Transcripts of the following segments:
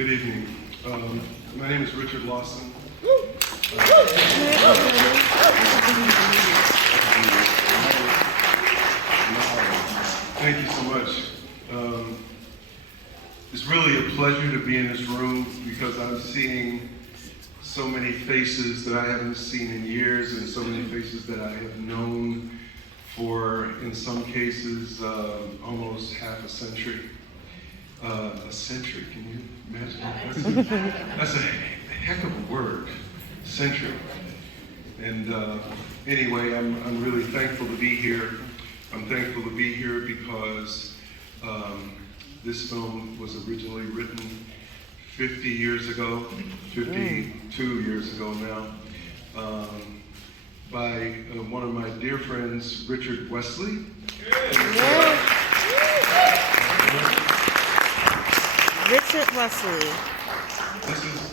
Good evening. My name is Richard Lawson. Thank you so much. It's really a pleasure to be in this room because I'm seeing so many faces that I haven't seen in years and so many faces that I have known for, in some cases, almost half a century. A century, can you imagine? That's a heck of a word, century. And anyway, I'm really thankful to be here. I'm thankful to be here because this film was originally written 50 years ago, 52 years ago now, by one of my dear friends, Richard Wesley. Richard Wesley.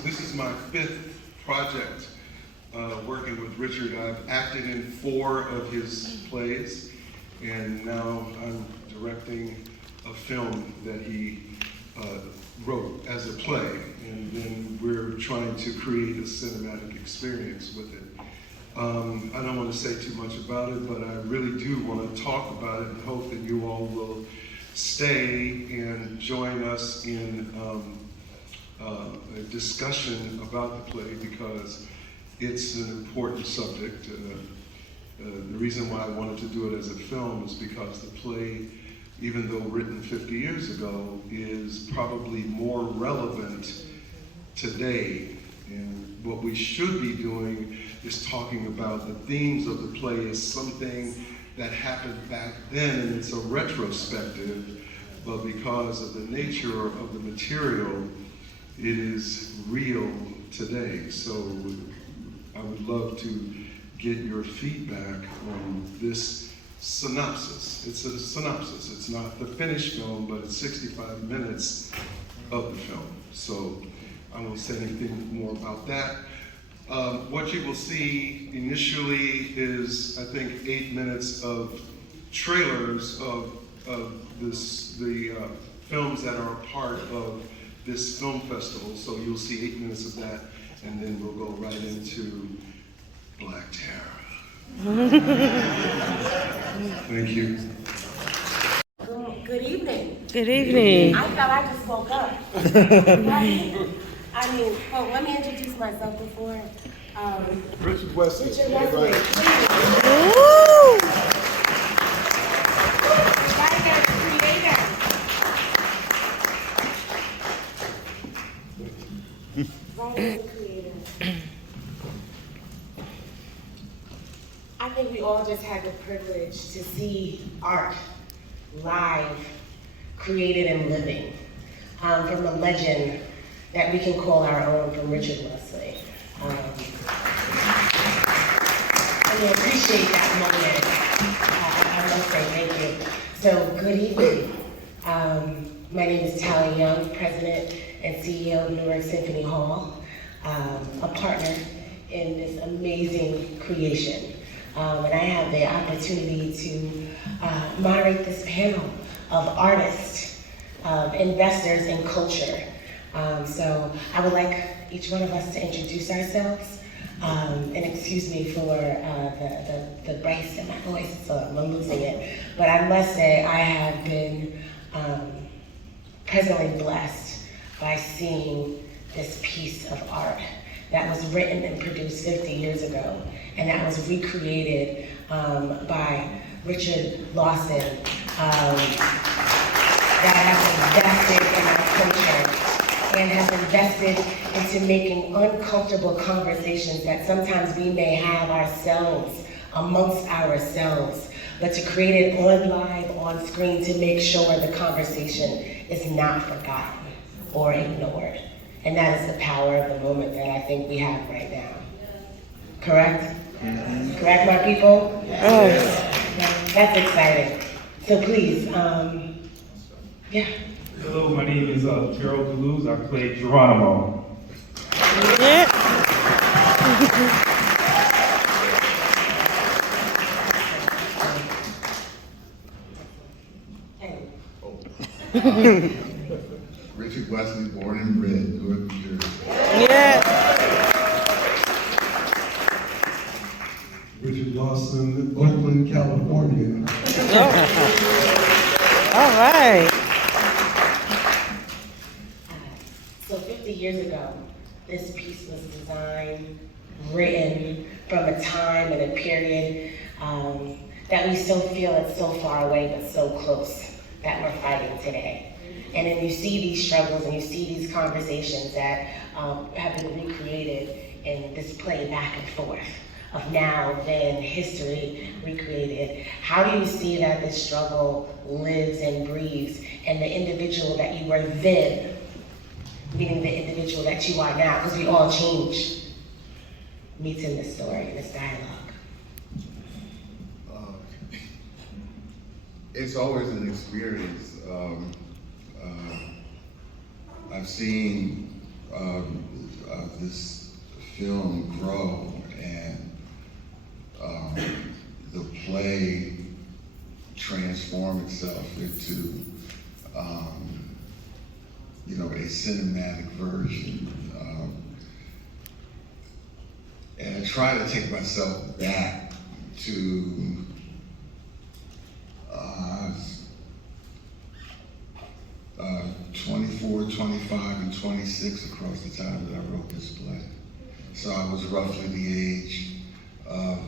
This is my fifth project working with Richard. I've acted in 4 of his plays, and now I'm directing a film that he wrote as a play, and then we're trying to create a cinematic experience with it. I don't want to say too much about it, but I really do want to talk about it and hope that you all will stay and join us in a discussion about the play because it's an important subject. The reason why I wanted to do it as a film is because the play, even though written 50 years ago, is probably more relevant today. And what we should be doing is talking about the themes of the play as something that happened back then, and it's a retrospective, but because of the nature of the material, it is real today. So I would love to get your feedback on this synopsis. It's a synopsis. It's not the finished film, but it's 65 minutes of the film. So I won't say anything more about that. What you will see initially is, I think, 8 minutes of trailers of the films that are a part of this film festival. So you'll see 8 minutes of that, and then we'll go right into Black Terror. Thank you. Good evening. Good evening. I thought I just woke up. Well, let me introduce myself before. Richard Wesley. Richard Wesley. Woo! Writer, creator. Writer, creator. I think we all just had the privilege to see art live, created and living, from a legend that we can call our own, from Richard Wesley. And we appreciate that moment. I must say thank you. So good evening. My name is Tally Young, President and CEO of Newark Symphony Hall, a partner in this amazing creation. And I have the opportunity to moderate this panel of artists, investors in culture. So I would like each one of us to introduce ourselves. And excuse me for the bass in my voice, so I'm losing it. But I must say I have been presently blessed by seeing this piece of art that was written and produced 50 years ago, and that was recreated by Richard Lawson, that has invested in our culture and has invested into making uncomfortable conversations that sometimes we may have ourselves, amongst ourselves, but to create it on live, on screen, to make sure the conversation is not forgotten or ignored. And that is the power of the moment that I think we have right now. Correct? Mm-hmm. Correct, my people? Yes. That's exciting. So please, yeah. Hello, my name is Gerald Deleuze. I play Geronimo. Yeah. Richard Wesley, born and bred, Newark, New Jersey. Yeah. Richard Lawson, Oakland, California. All right. So 50 years ago, this piece was designed, written from a time and a period that we still feel it's so far away but so close that we're fighting today. And then you see these struggles and you see these conversations that have been recreated in this play back and forth of now, then, history recreated. How do you see that this struggle lives and breathes in the individual that you were then, meaning the individual that you are now, because we all change, meets in this story, in this dialogue? It's always an experience. I've seen this film grow, and the play transform itself into, a cinematic version. And I try to take myself back to 24, 25, and 26 across the time that I wrote this play. So I was roughly the age of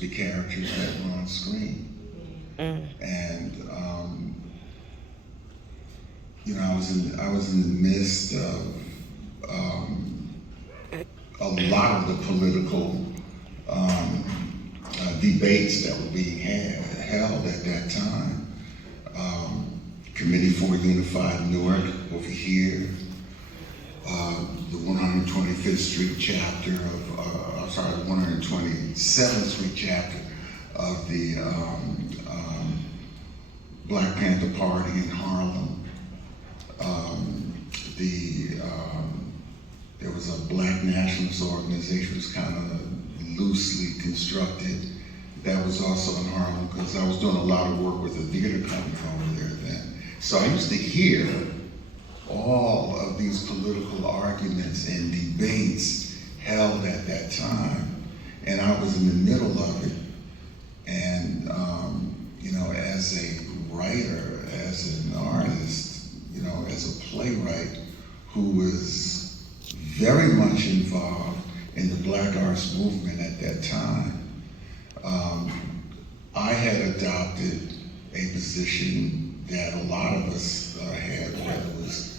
the characters that were on screen. And I was in the midst of a lot of the political debates that were being held at that time. Committee for Unified Newark over here, the 125th Street chapter of, the 127th Street chapter of the Black Panther Party in Harlem. There was a Black nationalist organization, was kind of loosely constructed, that was also in Harlem, because I was doing a lot of work with the theater company over there then. So I used to hear all of these political arguments and debates held at that time, and I was in the middle of it. And as a writer, as an artist, as a playwright who was very much involved in the Black arts movement at that time, I had adopted a position that a lot of us had, whether it was,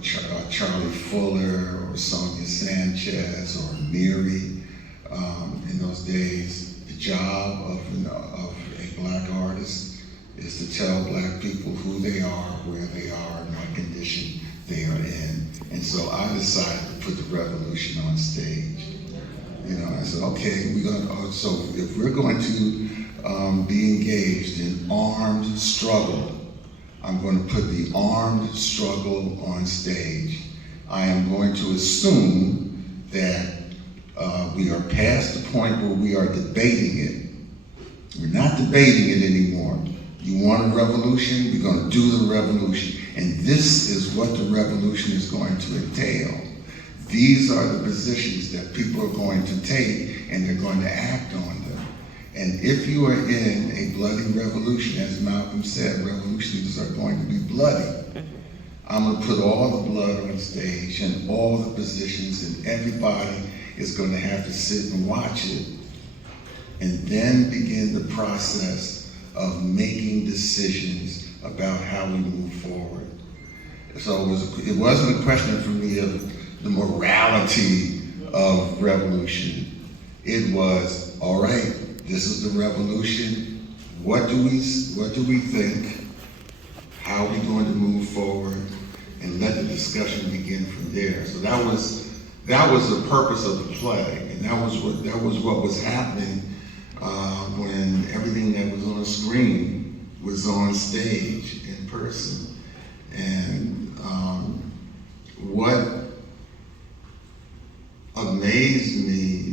Charlie Fuller or Sonia Sanchez or Miri. In those days, the job of a Black artist is to tell Black people who they are, where they are, and what condition they are in. And so I decided to put the revolution on stage. I said, okay, so if we're going to be engaged in armed struggle, I'm going to put the armed struggle on stage. I am going to assume that we are past the point where we are debating it. We're not debating it anymore. You want a revolution? We're going to do the revolution. And this is what the revolution is going to entail. These are the positions that people are going to take, and they're going to act on them. And if you are in a bloody revolution, as Malcolm said, revolutions are going to be bloody. I'm going to put all the blood on stage and all the positions, and everybody is going to have to sit and watch it, and then begin the process of making decisions about how we move forward. So it wasn't a question for me of the morality of revolution. It was, all right, this is the revolution. What do we think? How are we going to move forward? And let the discussion begin from there. So that was the purpose of the play, and that was what was happening when everything that was on the screen was on stage in person. And what amazed me,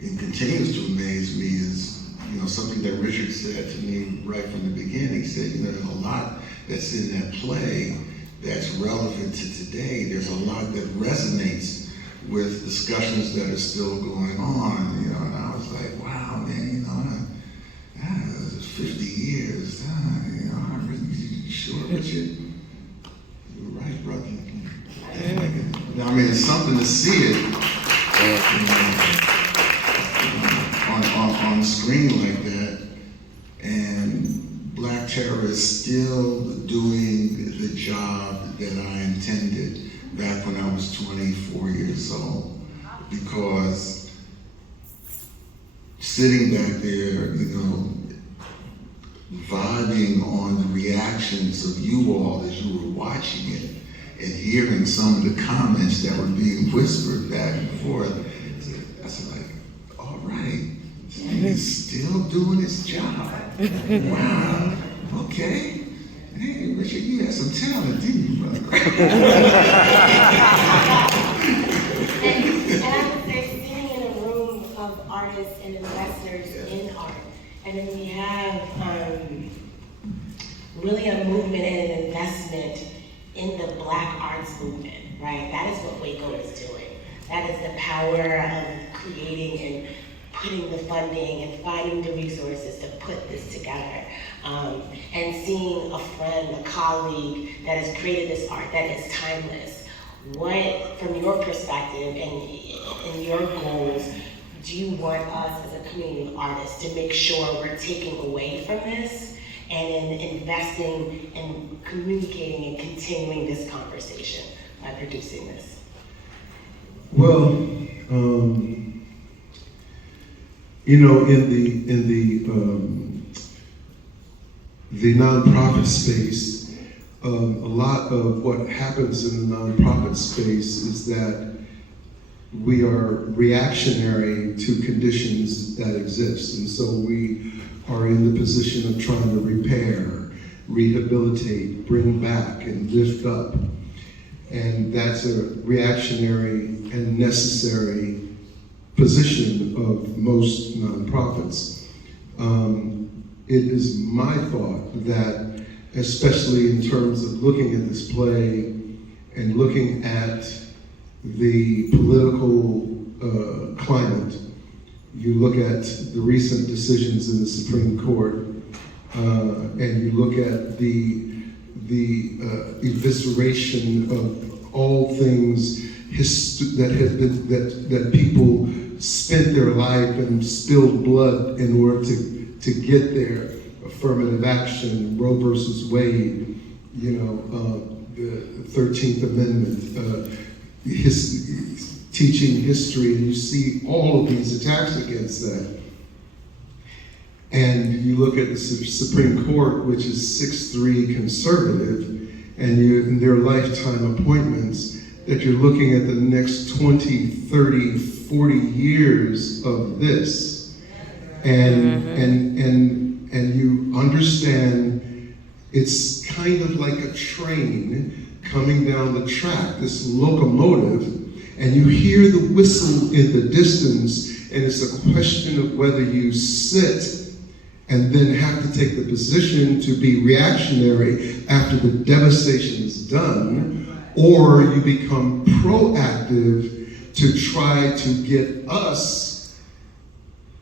and continues to amaze me, is something that Richard said to me right from the beginning. He said, there's a lot that's in that play that's relevant to today. There's a lot that resonates with discussions that are still going on, and I was like, wow, man, 50 years, I'm really sure, Richard. You're right, brother. I mean, it's something to see it on screen like that, and Black Terror is still doing the job that I intended back when I was 24 years old, because sitting back there, vibing on the reactions of you all as you were watching it and hearing some of the comments that were being whispered back and forth, that's like, all right, he's still doing his job. Wow, okay. Hey, Richard, you had some talent, didn't you, brother? And I would say sitting in a room of artists and investors in art, and then we have really a movement and an investment in the Black arts movement, right? That is what Waco is doing. That is the power of creating and putting the funding and finding the resources to put this together. And seeing a friend, a colleague that has created this art that is timeless. What, from your perspective and your goals, do you want us as a community of artists to make sure we're taking away from this and in investing and communicating and continuing this conversation by producing this? Well, in the nonprofit space, a lot of what happens in the nonprofit space is that we are reactionary to conditions that exist. And so we are in the position of trying to repair, rehabilitate, bring back, and lift up. And that's a reactionary and necessary position of most nonprofits. It is my thought that, especially in terms of looking at this play and looking at the political climate, you look at the recent decisions in the Supreme Court, and you look at the evisceration of all things that people spent their life and spilled blood in order to get there. Affirmative action, Roe versus Wade, the 13th Amendment, teaching history, and you see all of these attacks against that. And you look at the Supreme Court, which is 6'3" conservative, and in their lifetime appointments, that you're looking at the next 20, 30, 40 years of this. And you understand it's kind of like a train coming down the track, this locomotive, and you hear the whistle in the distance, and it's a question of whether you sit and then have to take the position to be reactionary after the devastation is done, or you become proactive to try to get us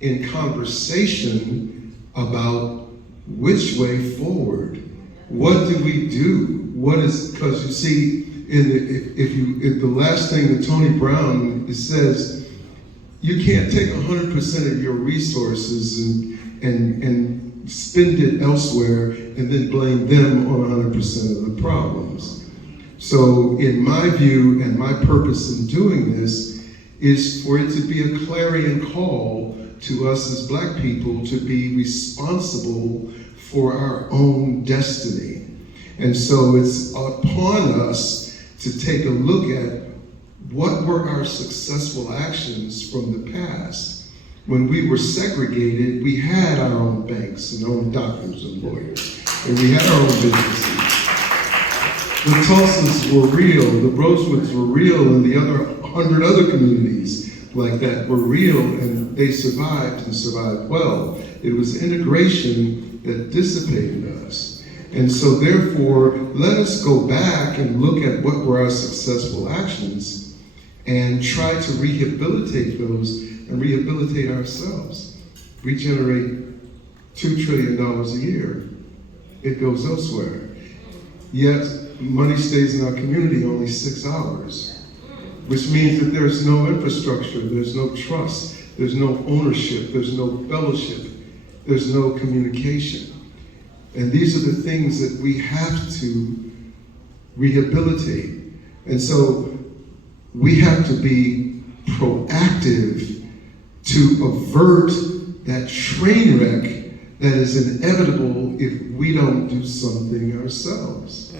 in conversation about which way forward. What do we do? What is, because you see, if the last thing that Tony Brown says, you can't take 100% of your resources and spend it elsewhere and then blame them on 100% of the problems. So in my view and my purpose in doing this is for it to be a clarion call to us as Black people to be responsible for our own destiny. And so it's upon us to take a look at what were our successful actions from the past. When we were segregated, we had our own banks and our own doctors and lawyers, and we had our own businesses. The Tulsas were real, the Rosewoods were real, and the other 100 other communities like that were real, and they survived and survived well. It was integration that dissipated us. And so therefore, let us go back and look at what were our successful actions and try to rehabilitate those and rehabilitate ourselves. We generate $2 trillion a year. It goes elsewhere. Yet, money stays in our community only 6 hours, which means that there's no infrastructure, there's no trust, there's no ownership, there's no fellowship, there's no communication. And these are the things that we have to rehabilitate. And so we have to be proactive to avert that train wreck that is inevitable if we don't do something ourselves.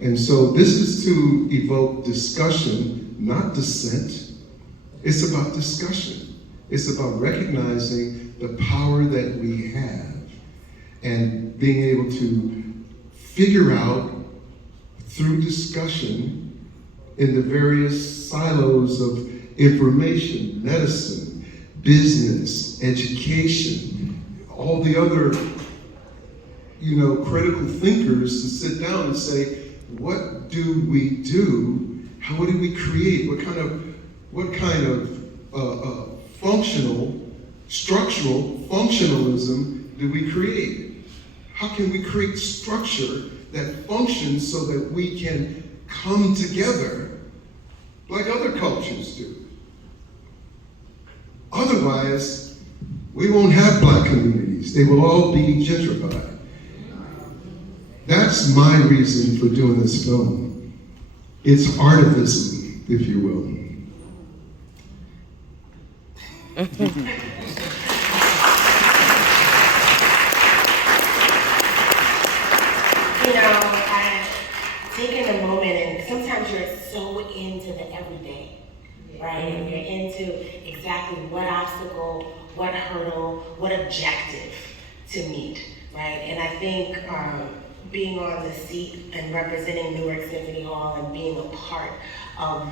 And so this is to evoke discussion, not dissent. It's about discussion. It's about recognizing the power that we have and being able to figure out through discussion in the various silos of information, medicine, business, education, all the other, critical thinkers to sit down and say, what do we do? What do we create? What kind of functional, structural functionalism do we create? How can we create structure that functions so that we can come together like other cultures do? Otherwise, we won't have Black communities. They will all be gentrified. That's my reason for doing this film. It's artivism, if you will. Taking a moment, and sometimes you're so into the everyday, right? And you're into exactly what obstacle, what hurdle, what objective to meet, right? And I think being on the seat and representing Newark Symphony Hall and being a part of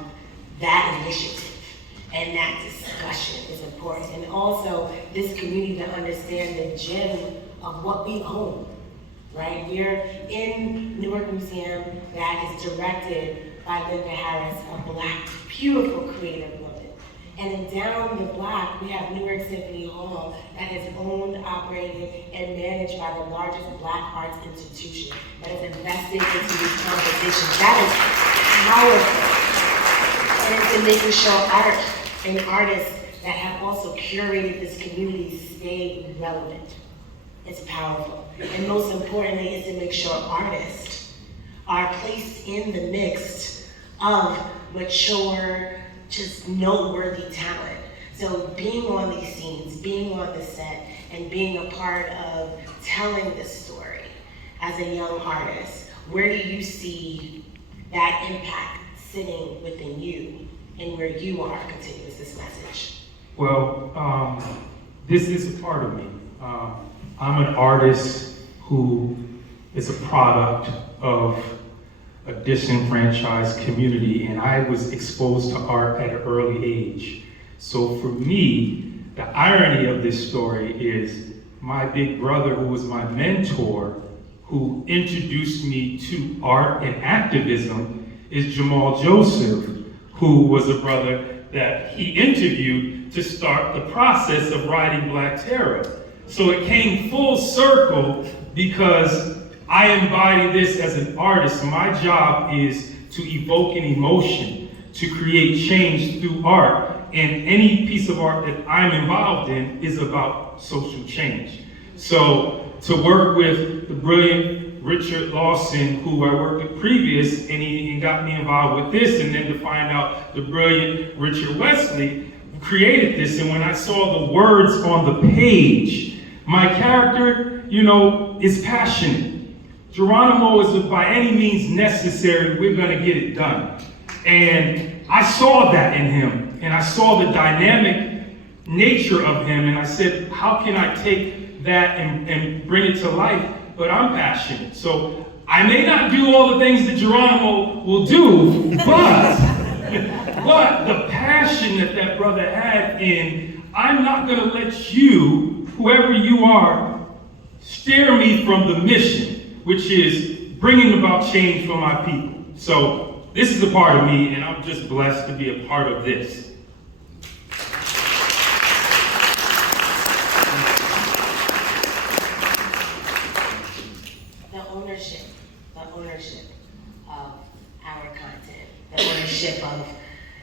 that initiative and that discussion is important. And also this community to understand the gem of what we own. Right? We're in Newark Museum that is directed by Linda Harris, a Black, beautiful, creative woman. And then down the block, we have Newark Symphony Hall that is owned, operated, and managed by the largest Black arts institution that is invested into these conversations. That is powerful. And it's in making sure art and artists that have also curated this community stay relevant. It's powerful. And most importantly is to make sure artists are placed in the mix of mature, just noteworthy talent. So being on these scenes, being on the set, and being a part of telling this story as a young artist, where do you see that impact sitting within you and where you are continues this message? Well, this is a part of me. I'm an artist who is a product of a disenfranchised community, and I was exposed to art at an early age. So for me, the irony of this story is my big brother, who was my mentor, who introduced me to art and activism, is Jamal Joseph, who was a brother that he interviewed to start the process of writing Black Terror. So it came full circle because I embody this as an artist. My job is to evoke an emotion, to create change through art. And any piece of art that I'm involved in is about social change. So to work with the brilliant Richard Lawson, who I worked with previous, and he got me involved with this, and then to find out the brilliant Richard Wesley created this. And when I saw the words on the page, my character, is passionate. Geronimo is by any means necessary, we're gonna get it done. And I saw that in him, and I saw the dynamic nature of him, and I said, how can I take that and bring it to life? But I'm passionate. So I may not do all the things that Geronimo will do, but the passion passion that that brother had in, I'm not going to let you, whoever you are, steer me from the mission, which is bringing about change for my people. So this is a part of me, and I'm just blessed to be a part of this. The ownership of our content, the ownership of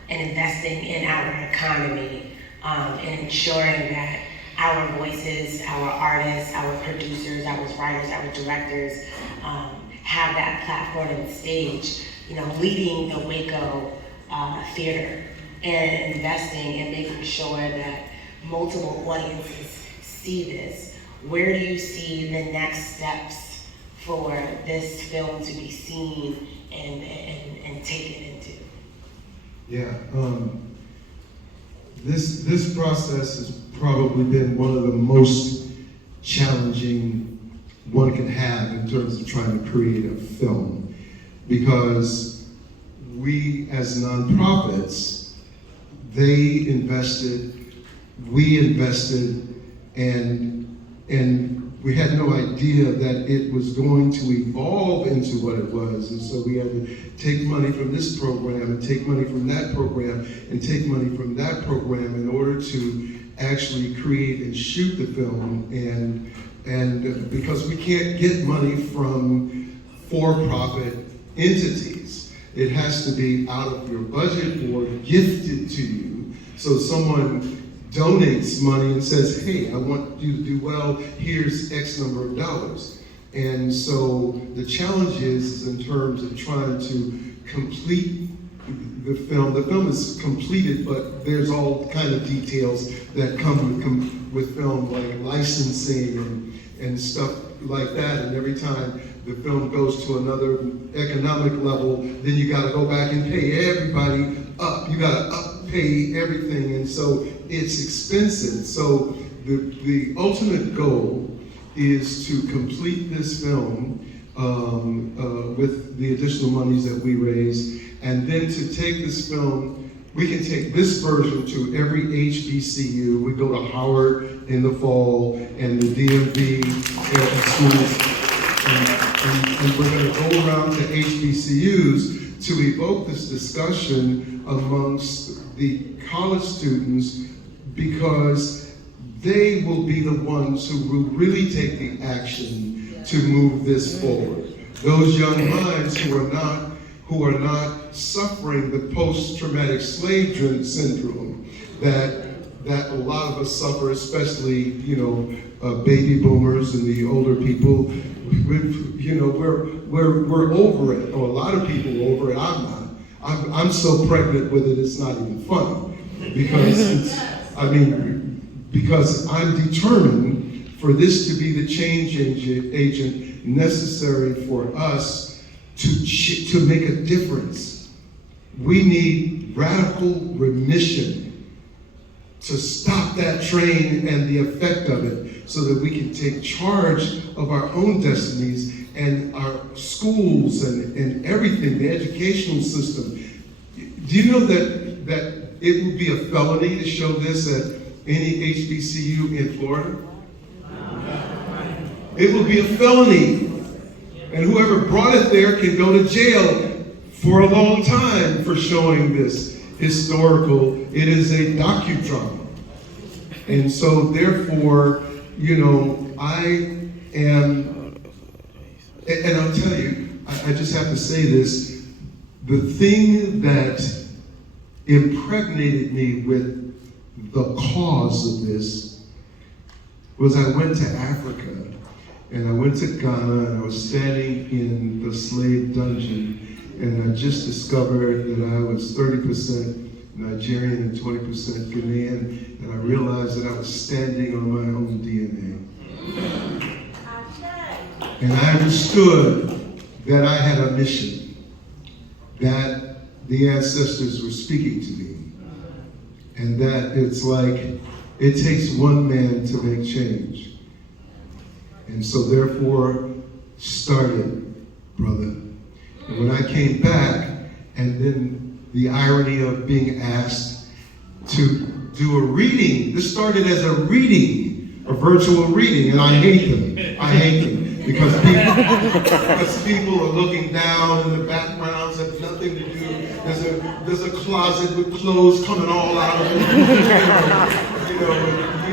and investing in our economy, and ensuring that our voices, our artists, our producers, our writers, our directors have that platform and stage, leading the Waco theater and investing and making sure that multiple audiences see this. Where do you see the next steps for this film to be seen and taken into? Yeah, this process has probably been one of the most challenging one can have in terms of trying to create a film, because we as nonprofits, they invested, we invested, and we had no idea that it was going to evolve into what it was. And so we had to take money from this program and take money from that program and take money from that program in order to actually create and shoot the film. And because we can't get money from for-profit entities, it has to be out of your budget or gifted to you. So someone donates money and says, hey, I want you to do well, here's X number of dollars. And so the challenge is in terms of trying to complete the film. The film is completed, but there's all kind of details that come with film, like licensing and stuff like that. And every time the film goes to another economic level, then you gotta go back and pay everybody up. You gotta pay everything, and so it's expensive. So the ultimate goal is to complete this film with the additional monies that we raise, and then to take this film, we can take this version to every HBCU. We go to Howard in the fall and the DMV schools, and we're going to go around to HBCUs to evoke this discussion amongst the college students, because they will be the ones who will really take the action to move this forward. Those young minds who are not suffering the post-traumatic slave syndrome that a lot of us suffer, especially baby boomers and the older people. We're over it, or a lot of people over it. I'm not. I'm so pregnant with it, it's not even funny, because because I'm determined for this to be the change agent necessary for us to make a difference. We need radical remission to stop that train and the effect of it, so that we can take charge of our own destinies and our schools and everything, the educational system. Do you know that it would be a felony to show this at any HBCU in Florida? It would be a felony. And whoever brought it there can go to jail for a long time for showing this historical. It is a docudrama. And so therefore, I am, and I'll tell you, I just have to say this, the thing that impregnated me with the cause of this was I went to Africa, and I went to Ghana, and I was standing in the slave dungeon, and I just discovered that I was 30% Nigerian and 20% Ghanaian, and I realized that I was standing on my own DNA. And I understood that I had a mission, that the ancestors were speaking to me, and that it's like, it takes one man to make change. And so therefore, started, brother. And when I came back, and then the irony of being asked, to do a reading. This started as a reading, a virtual reading, and I hate them. I hate them because people are looking down in the backgrounds, have nothing to do. There's a closet with clothes coming all out of it.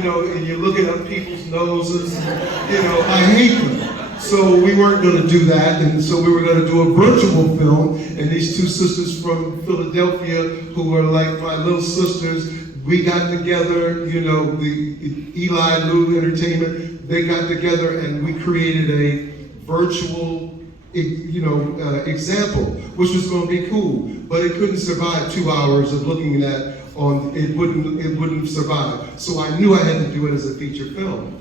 And you're looking at people's noses. I hate them. So we weren't going to do that, and so we were going to do a virtual film. And these two sisters from Philadelphia, who are like my little sisters, we got together. The Eli Lou Entertainment, they got together, and we created a virtual, example, which was going to be cool, but it couldn't survive 2 hours of looking at on. It wouldn't survive. So I knew I had to do it as a feature film.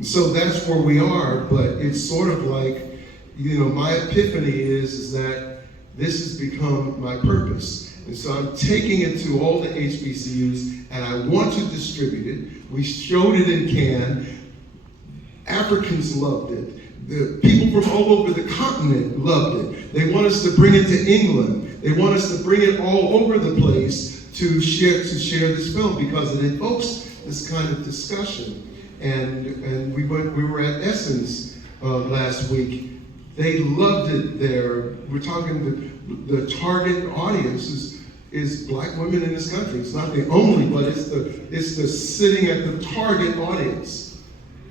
So that's where we are, but it's sort of like, my epiphany is that this has become my purpose. And so I'm taking it to all the HBCUs, and I want to distribute it. We showed it in Cannes. Africans loved it. The people from all over the continent loved it. They want us to bring it to England. They want us to bring it all over the place to share this film because it evokes this kind of discussion. And we were at Essence last week. They loved it there. We're talking the target audience is Black women in this country. It's not the only, but it's the sitting at the target audience.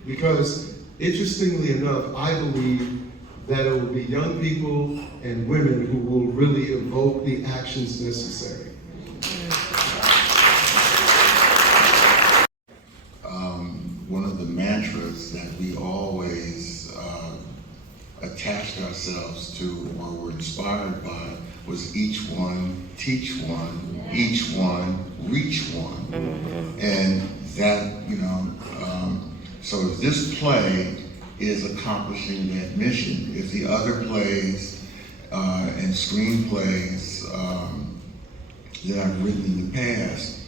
Because interestingly enough, I believe that it will be young people and women who will really evoke the actions necessary. One of the mantras that we always attached ourselves to or were inspired by was each one, teach one, each one, reach one. And that, so if this play is accomplishing that mission, if the other plays and screenplays that I've written in the past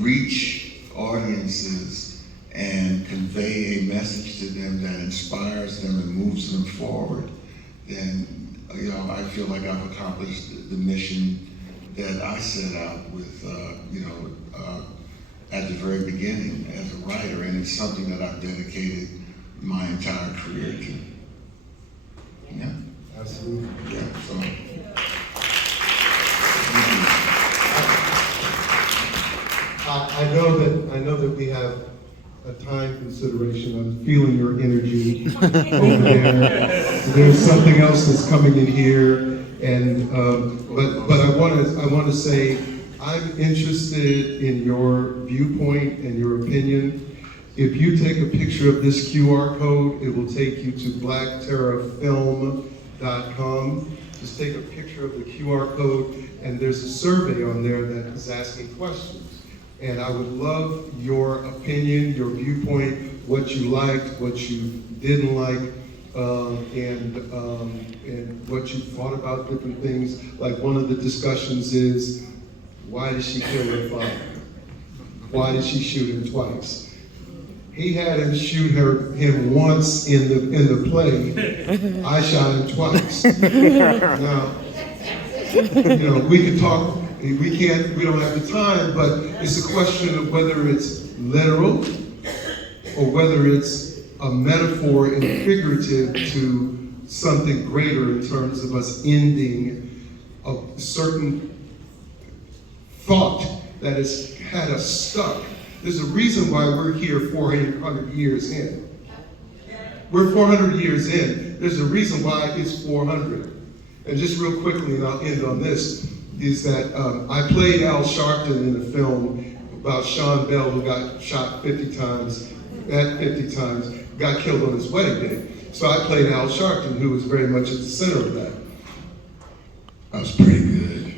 reach audiences and convey a message to them that inspires them and moves them forward, then I feel like I've accomplished the mission that I set out with, at the very beginning as a writer, and it's something that I've dedicated my entire career to. Yeah. Absolutely. Yeah. So. I know that we have a time consideration. I'm feeling your energy over there. There's something else that's coming in here, and but I want to say I'm interested in your viewpoint and your opinion. If you take a picture of this QR code, it will take you to blackterrafilm.com. Just take a picture of the QR code, and there's a survey on there that is asking questions. And I would love your opinion, your viewpoint, what you liked, what you didn't like, and what you thought about different things. Like one of the discussions is, why did she kill her father? Why did she shoot him twice? He had him shoot him once in the play. I shot him twice. Now, we could talk. We don't have the time, but it's a question of whether it's literal or whether it's a metaphor and figurative to something greater in terms of us ending a certain thought that has had us stuck. There's a reason why we're here 400 years in. We're 400 years in. There's a reason why it's 400. And just real quickly, and I'll end on this, is that I played Al Sharpton in a film about Sean Bell, who got shot 50 times, got killed on his wedding day. So I played Al Sharpton, who was very much at the center of that. That was pretty good.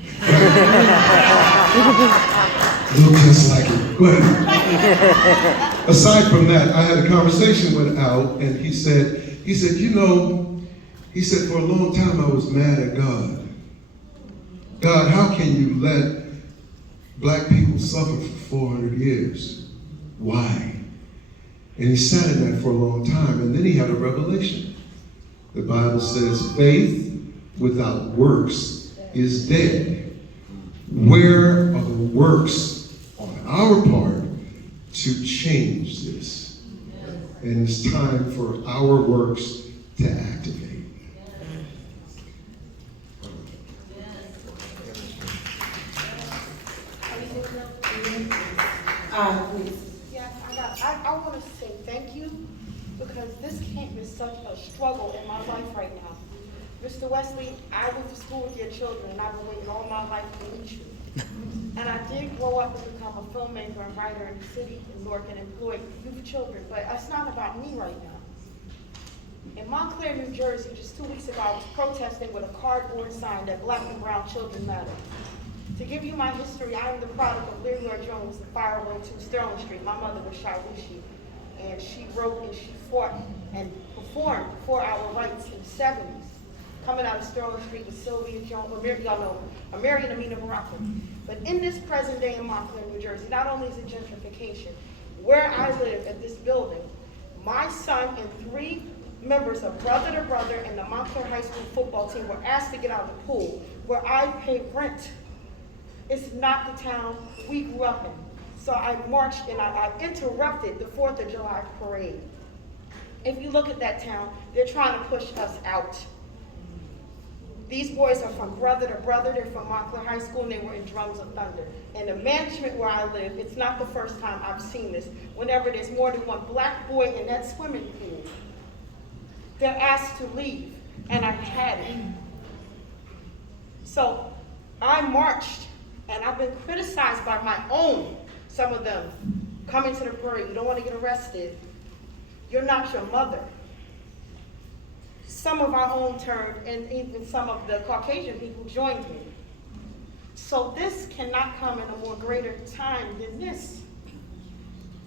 Look just like it. But aside from that, I had a conversation with Al, and he said, for a long time I was mad at God. God, how can you let Black people suffer for 400 years? Why? And he sat in that for a long time, and then he had a revelation. The Bible says, faith without works is dead. Where are the works on our part to change this. And it's time for our works to activate. Please. Yes, I want to say thank you because this camp is such a struggle in my life right now. Mr. Wesley, I went to school with your children and I've been waiting all my life to meet you. And I did grow up and become a filmmaker and writer in the city in Newark and employ youth children, but it's not about me right now. In Montclair, New Jersey, just 2 weeks ago, I was protesting with a cardboard sign that Black and brown children matter. To give you my history, I am the product of Leroy Jones, the fire went to Sterling Street. My mother was Shawishi, and she wrote and she fought and performed for our rights in the 70s. Coming out of Sterling Street with Sylvia Jones, y'all know, Mary and Amina Baraka. But in this present day in Montclair, New Jersey, not only is it gentrification, where I live at this building, my son and 3 members of Brother to Brother and the Montclair High School football team were asked to get out of the pool where I pay rent. It's not the town we grew up in. So I marched and I interrupted the 4th of July parade. If you look at that town, they're trying to push us out. These boys are from Brother to Brother, they're from Montclair High School, and they were in Drums of Thunder. And the management where I live, it's not the first time I've seen this. Whenever there's more than one Black boy in that swimming pool, they're asked to leave, and I've had it. So I marched, and I've been criticized by my own, some of them, coming to the parade, you don't want to get arrested. You're not your mother. Some of our own turned, and even some of the Caucasian people joined me. So this cannot come in a more greater time than this.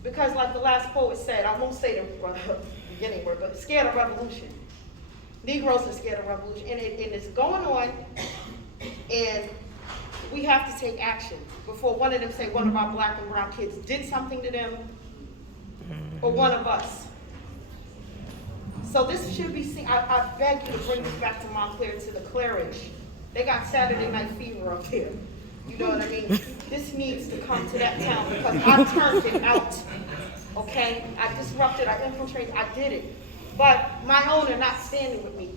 Because like the last poet said, I won't say the beginning word, but scared of revolution. Negroes are scared of revolution, and it's going on, and we have to take action before one of them say one of our Black and brown kids did something to them, or one of us. So this should be seen. I beg you to bring this back to Montclair, to the Claridge. They got Saturday Night Fever up there. You know what I mean? This needs to come to that town because I turned it out. Okay? I disrupted, I infiltrated, I did it. But my own are not standing with me.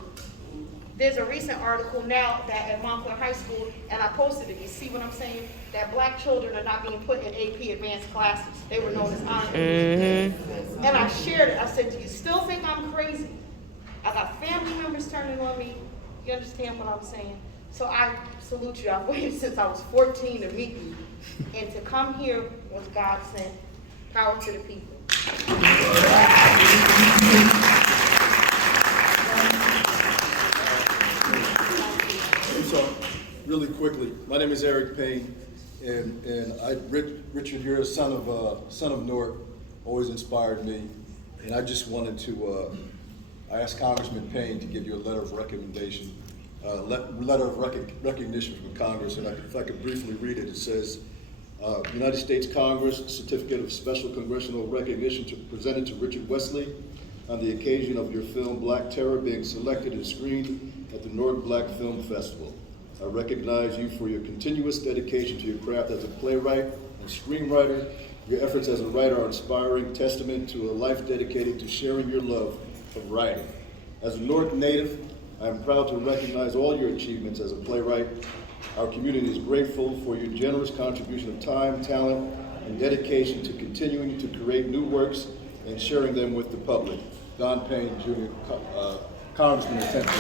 There's a recent article now that at Montclair High School, and I posted it, you see what I'm saying? That Black children are not being put in AP advanced classes. They were known as honor. And I shared it. I said, do you still think I'm crazy? I got family members turning on me. You understand what I'm saying? So I salute you. I've waited since I was 14 to meet you. And to come here was God sent. Power to the people. So, really quickly, my name is Eric Payne, and Richard, you're a son of Newark, always inspired me, and I just wanted to I asked Congressman Payne to give you a letter of recommendation, letter of recognition from Congress, and if I could briefly read it, it says, United States Congress Certificate of Special Congressional Recognition presented to Richard Wesley on the occasion of your film Black Terror being selected and screened at the Newark Black Film Festival. I recognize you for your continuous dedication to your craft as a playwright and screenwriter. Your efforts as a writer are inspiring testament to a life dedicated to sharing your love of writing. As a Newark native, I am proud to recognize all your achievements as a playwright. Our community is grateful for your generous contribution of time, talent, and dedication to continuing to create new works and sharing them with the public. Don Payne, Jr., Congressman of Temple.